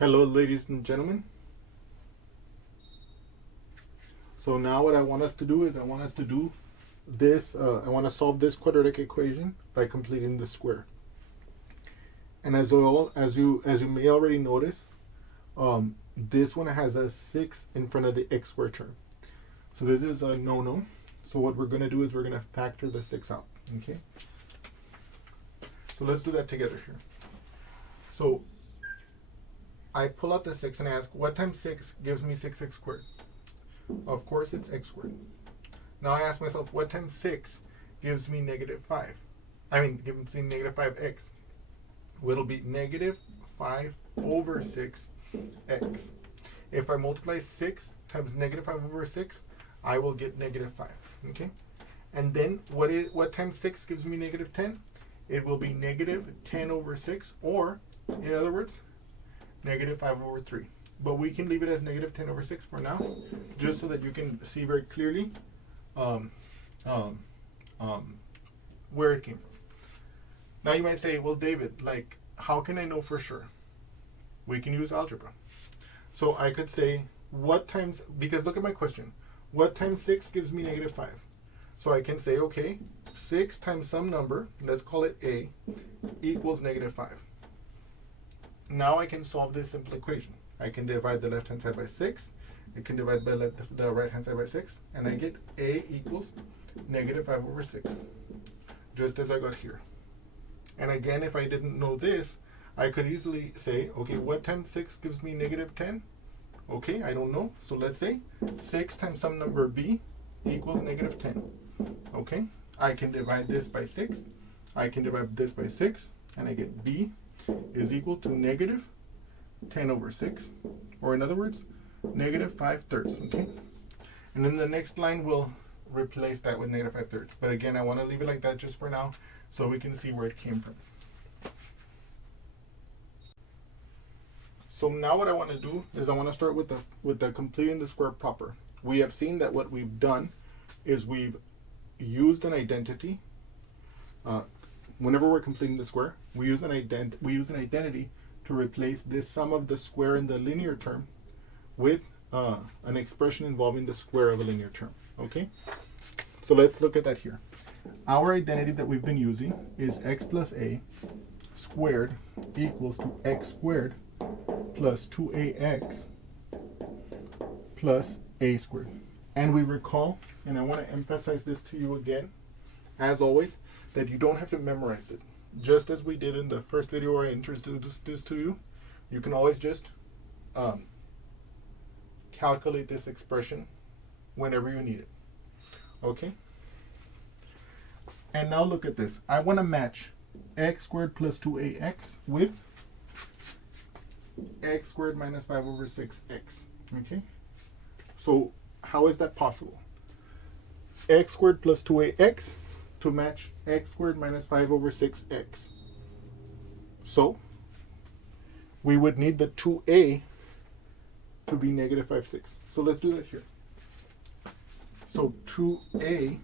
Hello, ladies and gentlemen. So now what I want us to do is I want to solve this quadratic equation by completing the square. And as you may already notice, this one has a 6 in front of the x squared term. So this is a no-no. So what we're going to do is we're going to factor the 6 out. Okay. So let's do that together here. So I pull out the 6 and ask, what times 6 gives me 6x squared? Of course, it's x squared. Now I ask myself, what times 6 gives me negative 5? Gives me negative 5x. Well, it'll be negative 5 over 6x. If I multiply 6 times negative 5 over 6, I will get negative 5. Okay? And then what times 6 gives me negative 10? It will be negative 10 over 6, or, in other words, negative 5 over 3. But we can leave it as negative 10 over 6 for now, just so that you can see very clearly where it came from. Now you might say, well, David, how can I know for sure? We can use algebra. So I could say, because look at my question, what times 6 gives me negative 5? So I can say, okay, 6 times some number, let's call it a, equals negative 5. Now I can solve this simple equation. I can divide the left-hand side by 6. I can divide the right-hand side by 6. And I get a equals negative 5 over 6. Just as I got here. And again, if I didn't know this, I could easily say, okay, what times 6 gives me negative 10? Okay, I don't know. So let's say 6 times some number b equals negative 10. Okay, I can divide this by 6. I can divide this by 6. And I get b is equal to negative 10 over 6, or in other words, negative 5/3, okay? And then the next line will replace that with negative 5/3. But again, I want to leave it like that just for now so we can see where it came from. So now what I want to do is I want to start with the completing the square proper. We have seen that what we've done is we've used an identity. Whenever we're completing the square, we use an identity to replace this sum of the square in the linear term with an expression involving the square of a linear term. Okay? So let's look at that here. Our identity that we've been using is x plus a squared equals to x squared plus 2ax plus a squared. And we recall, and I want to emphasize this to you again, as always, that you don't have to memorize it. Just as we did in the first video where I introduced this to you, you can always just calculate this expression whenever you need it. Okay? And now look at this. I want to match x squared plus 2ax with x squared minus 5 over 6x. Okay? So how is that possible? X squared plus 2ax to match x squared minus 5 over 6x. So we would need the 2a to be negative 5/6. So let's do that here. So 2a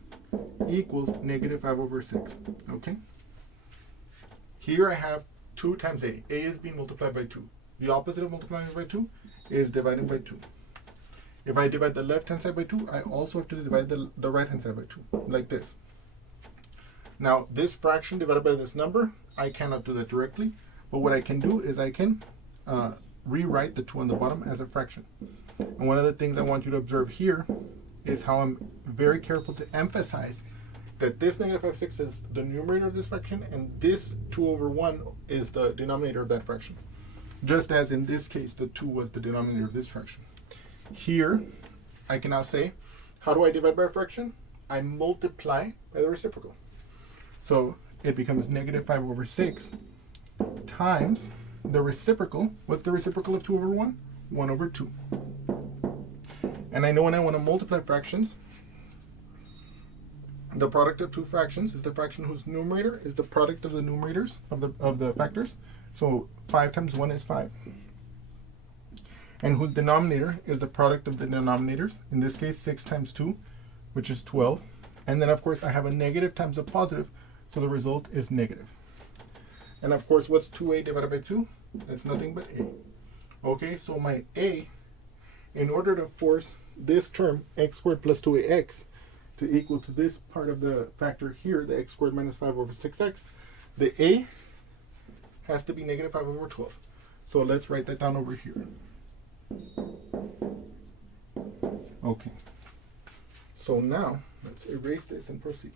equals negative 5 over 6. Okay? Here I have 2 times a. A is being multiplied by 2. The opposite of multiplying by 2 is dividing by 2. If I divide the left-hand side by 2, I also have to divide the right-hand side by 2, like this. Now, this fraction divided by this number, I cannot do that directly. But what I can do is I can rewrite the 2 on the bottom as a fraction. And one of the things I want you to observe here is how I'm very careful to emphasize that this negative 5/6 is the numerator of this fraction, and this 2 over 1 is the denominator of that fraction. Just as in this case, the 2 was the denominator of this fraction. Here, I can now say, how do I divide by a fraction? I multiply by the reciprocal. So it becomes negative 5 over 6 times the reciprocal. What's the reciprocal of 2 over 1? 1 over 2. And I know when I want to multiply fractions, the product of two fractions is the fraction whose numerator is the product of the numerators of the factors. So 5 times 1 is 5. And whose denominator is the product of the denominators. In this case, 6 times 2, which is 12. And then, of course, I have a negative times a positive, so the result is negative. And, of course, what's 2a divided by 2? That's nothing but a. Okay, so my a, in order to force this term, x squared plus 2ax, to equal to this part of the factor here, the x squared minus 5 over 6x, the a has to be negative 5 over 12. So let's write that down over here. Okay. So now, let's erase this and proceed.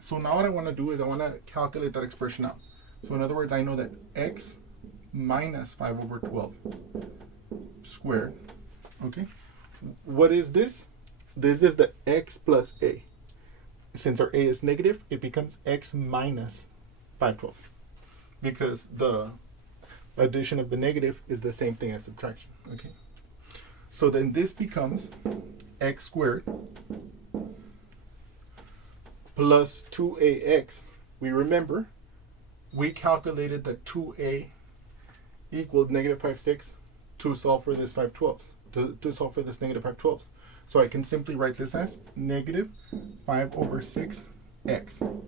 So now what I want to do is I want to calculate that expression out. So in other words, I know that x minus 5 over 12 squared, okay? What is this? This is the x plus a. Since our a is negative, it becomes x minus 512, because the addition of the negative is the same thing as subtraction, okay? So then this becomes x squared plus 2ax. We remember we calculated that 2a equaled negative 5 6 to solve for this 5 12, to solve for this negative 5 12. So I can simply write this as negative 5 over 6x,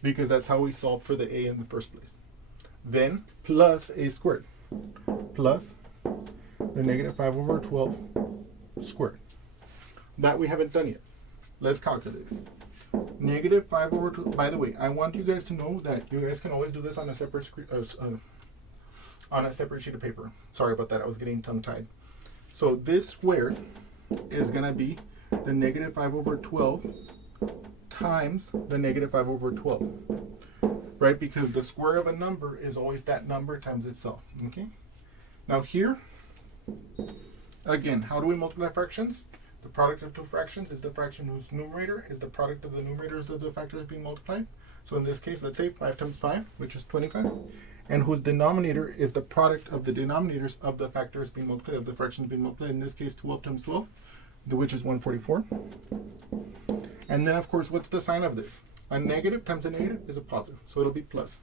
because that's how we solved for the a in the first place. Then plus a squared, plus the negative 5 over 12 squared. That we haven't done yet. Let's calculate it. Negative 5 over 2. By the way, I want you guys to know that you guys can always do this on a separate screen, on a separate sheet of paper. Sorry about that. I was getting tongue-tied. So this squared is going to be the negative 5 over 12 times the negative 5 over 12. Right? Because the square of a number is always that number times itself. Okay? Now here, again, how do we multiply fractions? The product of two fractions is the fraction whose numerator is the product of the numerators of the factors being multiplied. So in this case, let's say 5 times 5, which is 25, and whose denominator is the product of the denominators of the factors being multiplied, of the fractions being multiplied. In this case, 12 times 12, which is 144. And then, of course, what's the sign of this? A negative times a negative is a positive, so it'll be plus.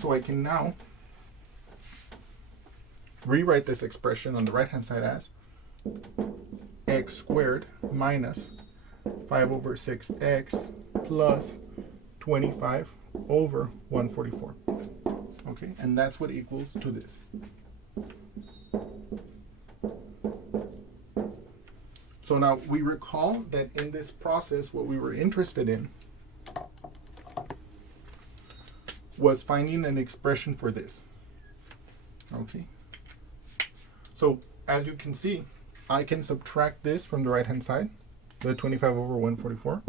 So I can now rewrite this expression on the right-hand side as x squared minus 5 over 6x plus 25 over 144. Okay, and that's what equals to this. So now we recall that in this process, what we were interested in was finding an expression for this. Okay. So as you can see, I can subtract this from the right hand side, the 25 over 144.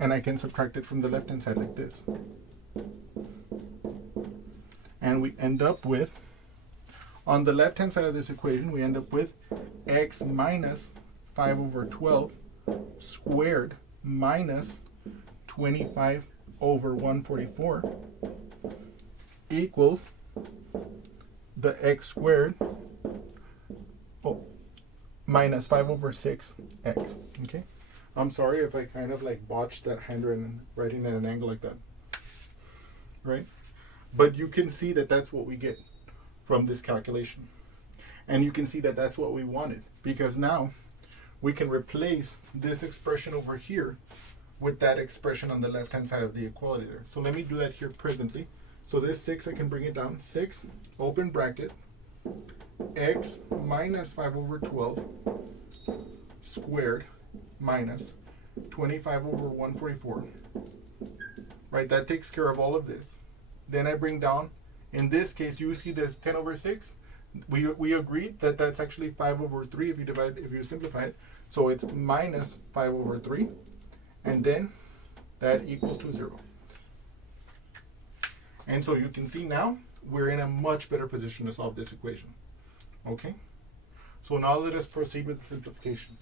And I can subtract it from the left hand side like this. And we end up with, on the left hand side of this equation, we end up with x minus 5 over 12 squared minus 25 over 144 equals the x squared minus 5 over 6x. Okay, I'm sorry if I kind of like botched that handwriting at an angle like that, right? But you can see that that's what we get from this calculation, and you can see that that's what we wanted, because now we can replace this expression over here with that expression on the left hand side of the equality there. So let me do that here presently. So this 6, I can bring it down. 6, open bracket, x minus 5 over 12 squared minus 25 over 144. Right, that takes care of all of this. Then I bring down, in this case, you see this 10 over 6. We agreed that that's actually 5 over 3 if you simplify it. So it's minus 5 over 3. And then that equals to 0. And so you can see now we're in a much better position to solve this equation. Okay? So now let us proceed with the simplification.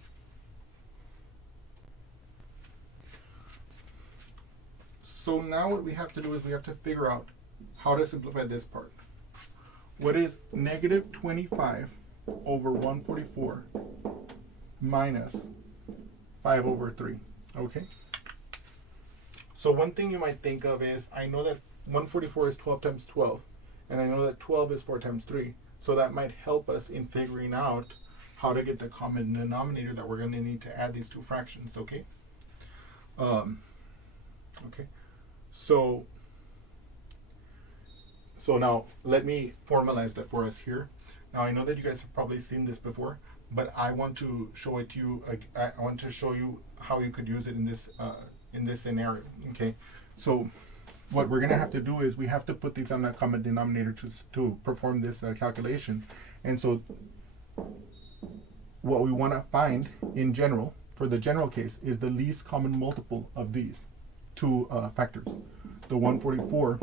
So now what we have to do is we have to figure out how to simplify this part. What is negative 25 over 144 minus 5 over 3? Okay? So one thing you might think of is, I know that 144 is 12 times 12, and I know that 12 is 4 times 3. So that might help us in figuring out how to get the common denominator that we're going to need to add these two fractions, okay? Okay, so now let me formalize that for us here. Now I know that you guys have probably seen this before, but I want to show it to you. I want to show you how you could use it in this scenario. Okay, so what we're gonna have to do is we have to put these on a common denominator to perform this calculation. And so what we want to find in general, for the general case, is the least common multiple of these two factors, the 144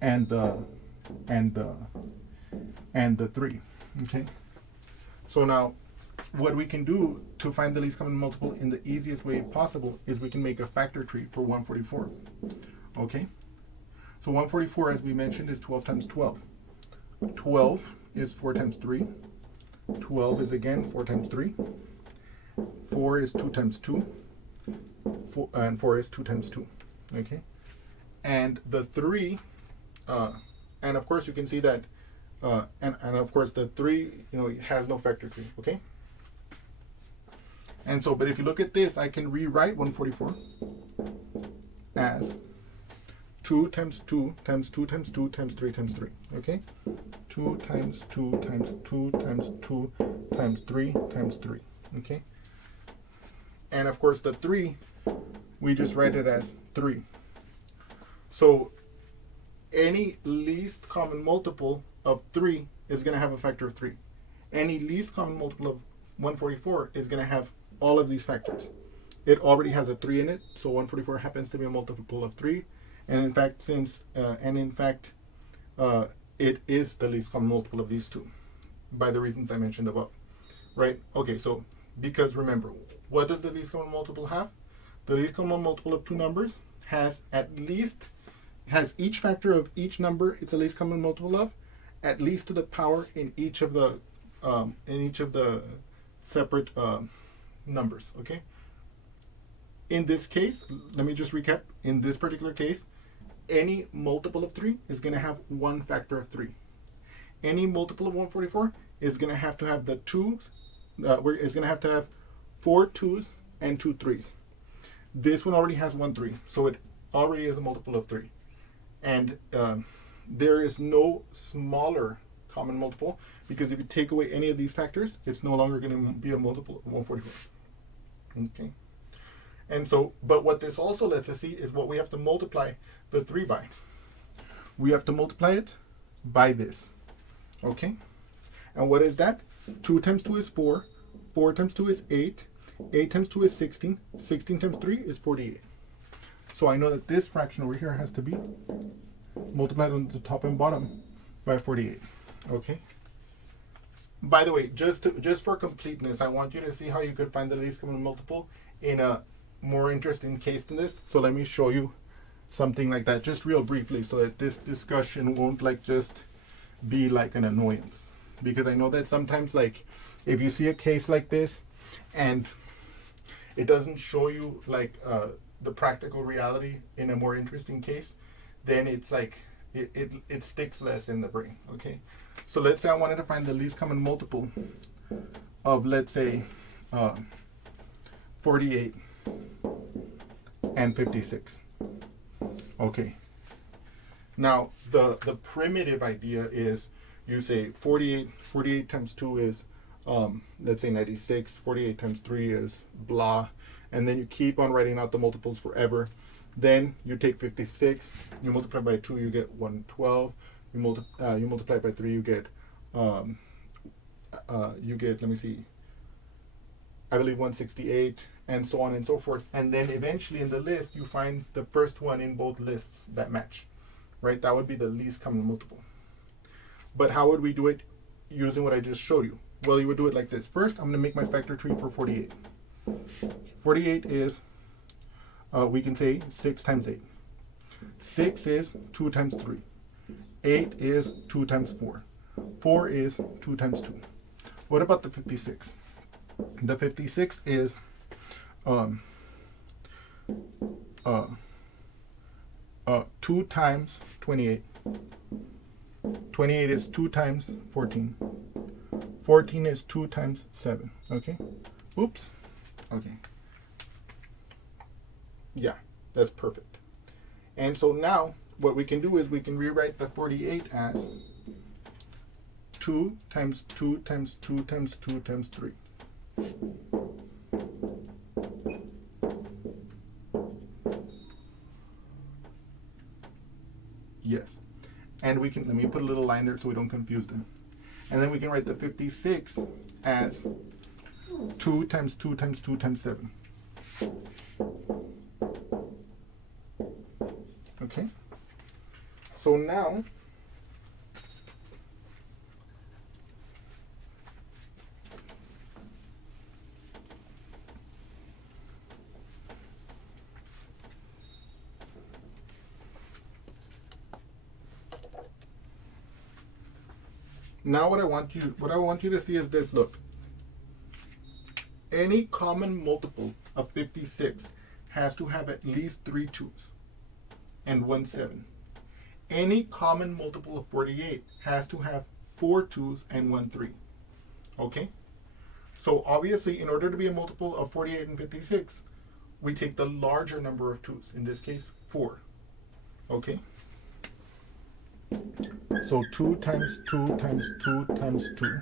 and the 3. Okay, so now what we can do to find the least common multiple in the easiest way possible is we can make a factor tree for 144. Okay, so 144, as we mentioned, is 12 times 12. 12 is 4 times 3. 12 is again 4 times 3. 4 is 2 times 2. And 4 is 2 times 2. Okay, and the 3, and of course you can see that, and of course the 3, it has no factor tree. Okay, and so, but if you look at this, I can rewrite 144 as 2 times 2 times 2 times 2 times 3 times 3. Okay, 2 times 2 times 2 times 2 times 3 times 3. Okay, and of course the 3, we just write it as 3. So any least common multiple of 3 is going to have a factor of 3. Any least common multiple of 144 is going to have all of these factors. It already has a 3 in it, so 144 happens to be a multiple of 3. And in fact, it is the least common multiple of these two, by the reasons I mentioned above, right? Okay, so because remember, what does the least common multiple have? The least common multiple of two numbers has each factor of each number it's the least common multiple of, at least to the power in each of the separate numbers. Okay. In this case, let me just recap. In this particular case, any multiple of 3 is going to have one factor of 3. Any multiple of 144 is going to have the 2s. Is going to have 4 2s and 2 3s. This one already has 1 3, so it already is a multiple of 3. And there is no smaller common multiple, because if you take away any of these factors, it's no longer going to be a multiple of 144. Okay. And so, but what this also lets us see is what we have to multiply the 3 by. We have to multiply it by this. Okay. And what is that? 2 times 2 is 4. 4 times 2 is 8. 8 times 2 is 16. 16 times 3 is 48. So I know that this fraction over here has to be multiplied on the top and bottom by 48. Okay. By the way, just for completeness, I want you to see how you could find the least common multiple in a more interesting case than this. So let me show you something like that, just real briefly, so that this discussion won't just be like an annoyance. Because I know that sometimes, if you see a case like this and it doesn't show you the practical reality in a more interesting case, then it's it sticks less in the brain. Okay, so let's say I wanted to find the least common multiple of, let's say, 48 and 56. Okay, now the primitive idea is you say 48 times 2 is let's say 96. 48 times 3 is blah, and then you keep on writing out the multiples forever. Then you take 56, you multiply by 2, you get 112. You multiply by 3, you get let me see, I believe 168, and so on and so forth. And then eventually in the list you find the first one in both lists that match, right? That would be the least common multiple. But how would we do it using what I just showed you? Well, you would do it like this. First, I'm going to make my factor tree for 48. 48 is, we can say 6 times 8. 6 is 2 times 3. 8 is 2 times 4. 4 is 2 times 2. What about the 56? The 56 is 2 times 28. 28 is 2 times 14. 14 is 2 times 7. Okay? Oops. Okay. Yeah, that's perfect. And so now what we can do is we can rewrite the 48 as 2 times 2 times 2 times 2 times 3. Yes. And we can, let me put a little line there so we don't confuse them. And then we can write the 56 as 2 times 2 times 2 times 7. Okay? So now, what I want you to see is this. Look, any common multiple of 56 has to have at least 3 2's and 1 7. Any common multiple of 48 has to have 4 2's and 1 3. Okay? So obviously, in order to be a multiple of 48 and 56, we take the larger number of 2's, in this case 4. Okay? So 2 times 2 times 2 times 2.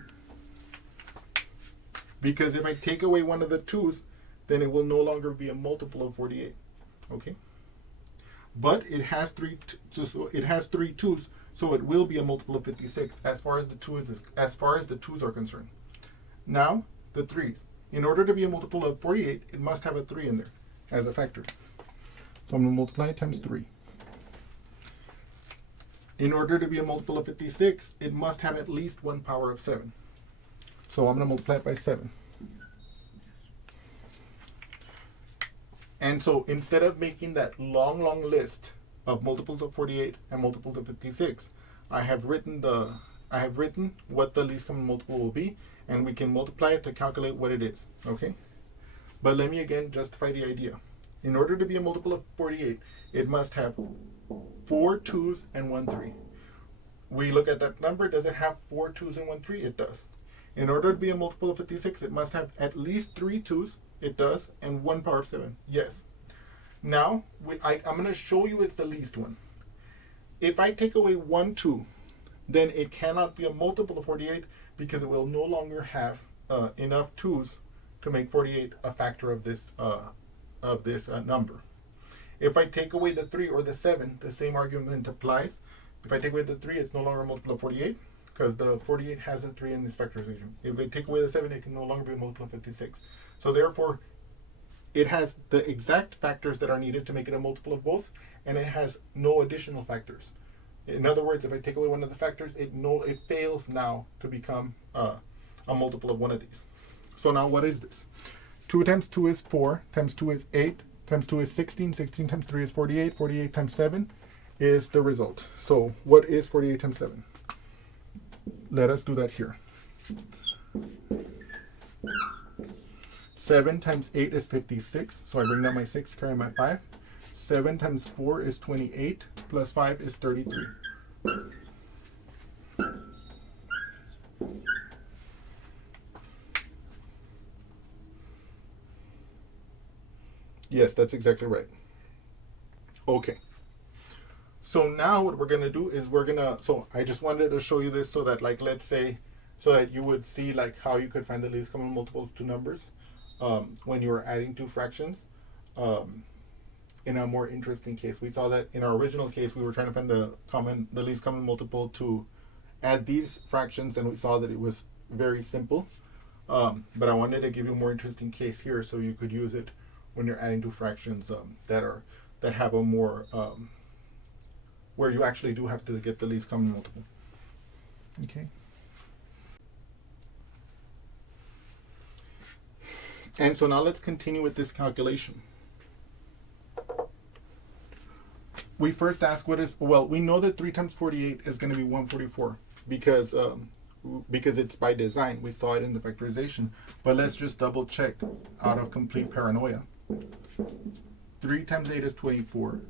Because if I take away one of the 2's, then it will no longer be a multiple of 48. Okay? But it has 3 2's, so it will be a multiple of 56 as far as the 2's are concerned. Now, the 3's. In order to be a multiple of 48, it must have a 3 in there as a factor. So I'm going to multiply it times 3. In order to be a multiple of 56, it must have at least 1 power of 7. So I'm going to multiply it by 7. And so instead of making that long list of multiples of 48 and multiples of 56, I have written what the least common multiple will be, and we can multiply it to calculate what it is. Okay? But let me again justify the idea. In order to be a multiple of 48, it must have 4 2's and 1 3. We look at that number. Does it have 4 2's and 1 3? It does. In order to be a multiple of 56, it must have at least 3 2's. It does. And 1 power of 7. Yes. Now, I'm going to show you it's the least one. If I take away 1 2, then it cannot be a multiple of 48 because it will no longer have enough 2's to make 48 a factor of this number. If I take away the 3 or the 7, the same argument applies. If I take away the 3, it's no longer a multiple of 48 because the 48 has a 3 in its factorization. If I take away the 7, it can no longer be a multiple of 56. So therefore, it has the exact factors that are needed to make it a multiple of both, and it has no additional factors. In other words, if I take away one of the factors, it fails now to become a multiple of one of these. So now what is this? 2 times 2 is 4, times 2 is 8, times 2 is 16, 16 times 3 is 48, 48 times 7 is the result. So what is 48 times 7? Let us do that here. 7 times 8 is 56, so I bring down my 6, carry my 5. 7 times 4 is 28, plus 5 is 33. Yes, that's exactly right. Okay. So now what we're going to do is so I just wanted to show you this so that, like, let's say, so that you would see like how you could find the least common multiple of two numbers when you are adding two fractions. In a more interesting case, we saw that in our original case, we were trying to find the least common multiple to add these fractions, and we saw that it was very simple. But I wanted to give you a more interesting case here so you could use it when you're adding two fractions that have a more where you actually do have to get the least common multiple. Okay. And so now let's continue with this calculation. We first ask we know that 3 times 48 is going to be 144 because it's by design. We saw it in the factorization. But let's just double check out of complete paranoia. 3 times 8 is 24.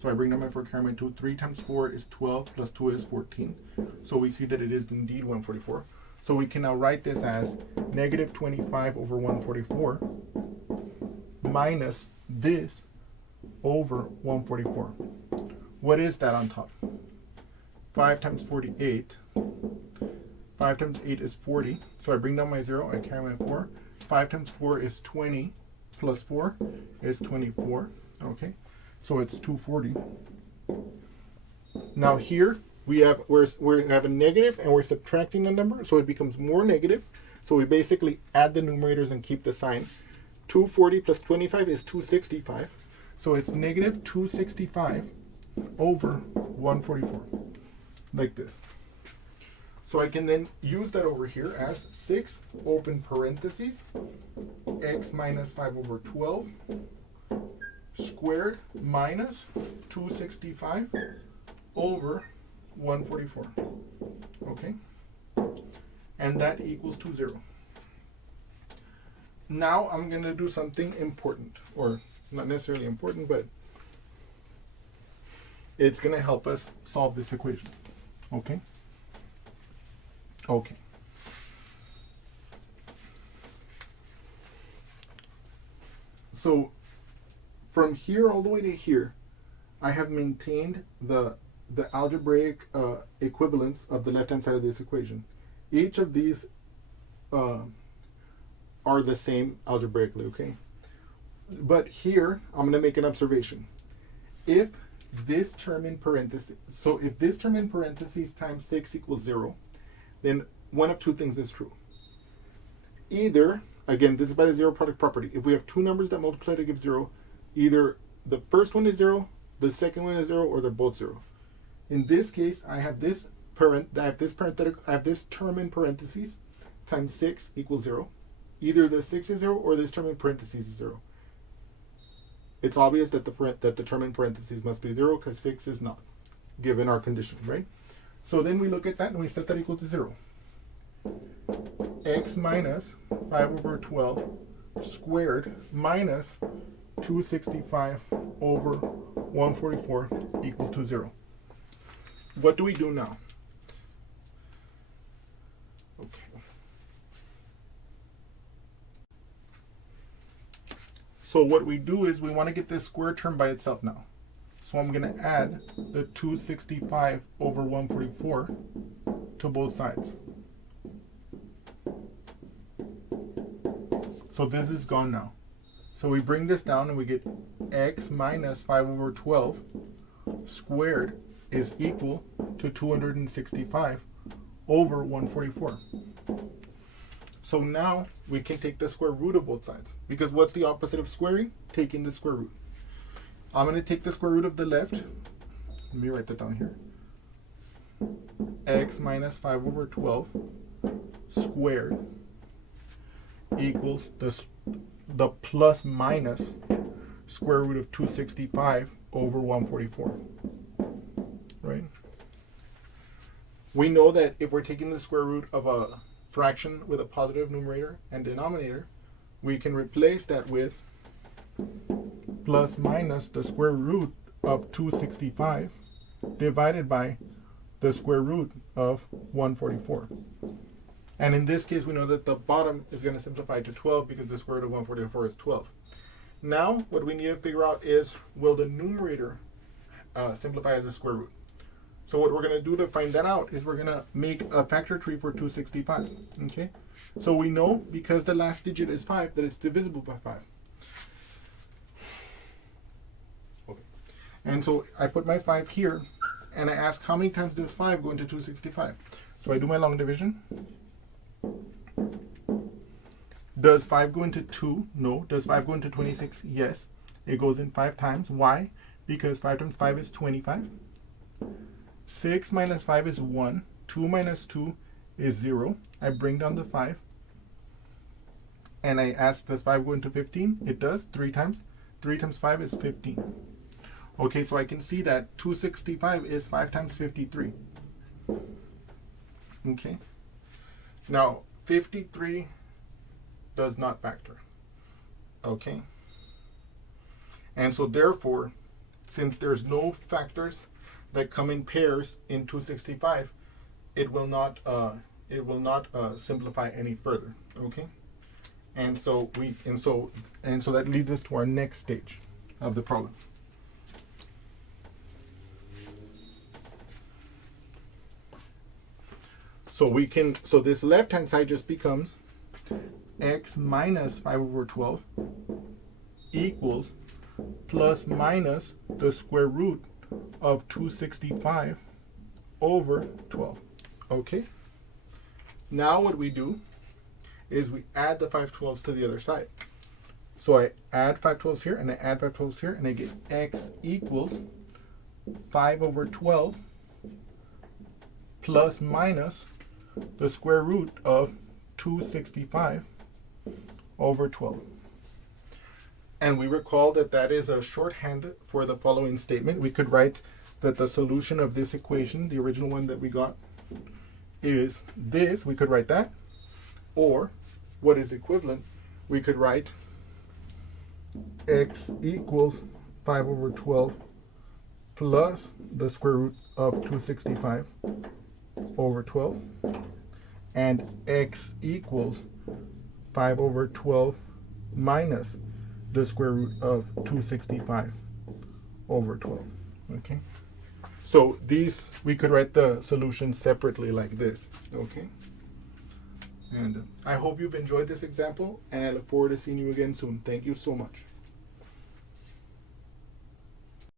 So I bring down my 4, carry my 2. 3 times 4 is 12, plus 2 is 14. So we see that it is indeed 144. So we can now write this as negative 25 over 144 minus this over 144. What is that on top? 5 times 48. 5 times 8 is 40. So I bring down my 0, I carry my 4. 5 times 4 is 20, plus 4 is 24. Okay, so it's 240. Now here we have we have a negative and we're subtracting a number, so it becomes more negative. So we basically add the numerators and keep the sign. 240 plus 25 is 265. So it's negative 265 over 144, like this. So I can then use that over here as 6 open parentheses x minus 5 over 12 squared minus 265 over 144. Okay? And that equals 20. Now I'm going to do something important, or not necessarily important, but it's going to help us solve this equation. Okay? Okay. So from here all the way to here, I have maintained the algebraic equivalence of the left-hand side of this equation. Each of these are the same algebraically, okay? But here, I'm going to make an observation. If this term in parentheses, so if this term in parentheses times 6 equals 0, then one of two things is true. Either, again, this is by the zero product property. If we have two numbers that multiply to give 0, either the first one is 0, the second one is 0, or they're both 0. In this case, I have this term in parentheses times 6 equals 0. Either the 6 is 0 or this term in parentheses is 0. It's obvious that the term in parentheses must be 0 because 6 is not, given our condition, right? So then we look at that and we set that equal to 0. X minus 5 over 12 squared minus 265 over 144 equals to 0. What do we do now? Okay. So what we do is we want to get this square term by itself now. So I'm going to add the 265 over 144 to both sides. So this is gone now. So we bring this down and we get x minus 5 over 12 squared is equal to 265 over 144. So now we can take the square root of both sides. Because what's the opposite of squaring? Taking the square root. I'm going to take the square root of the left. Let me write that down here. X minus 5 over 12 squared equals the plus minus square root of 265 over 144. Right? We know that if we're taking the square root of a fraction with a positive numerator and denominator, we can replace that with plus minus the square root of 265 divided by the square root of 144. And in this case, we know that the bottom is going to simplify to 12 because the square root of 144 is 12. Now, what we need to figure out is, will the numerator simplify as a square root? So what we're going to do to find that out is we're going to make a factor tree for 265. Okay? So we know, because the last digit is 5, that it's divisible by 5. Okay. And so I put my 5 here, and I ask how many times does 5 go into 265? So I do my long division. Does 5 go into 2? No. Does 5 go into 26? Yes. It goes in 5 times. Why? Because 5 times 5 is 25. 6 minus 5 is 1. 2 minus 2 is 0. I bring down the 5. And I ask, does 5 go into 15? It does. 3 times. 3 times 5 is 15. Okay, so I can see that 265 is 5 times 53. Okay. Now, 53 does not factor. Okay. And so therefore, since there's no factors that come in pairs in 265, it will not simplify any further. Okay? And so that leads us to our next stage of the problem. So this left-hand side just becomes x minus 5 over 12 equals plus minus the square root of 265 over 12. Okay? Now what we do is we add the 5 12s to the other side. So I add 5 12s here, and I add 5 12s here, and I get x equals 5 over 12 plus minus the square root of 265 over 12. And we recall that that is a shorthand for the following statement. We could write that the solution of this equation, the original one that we got, is this. We could write that. Or, what is equivalent, we could write x equals 5 over 12 plus the square root of 265 over 12, and x equals 5 over 12 minus the square root of 265 over 12. Okay? So these, we could write the solution separately like this. Okay? And I hope you've enjoyed this example, and I look forward to seeing you again soon. Thank you so much.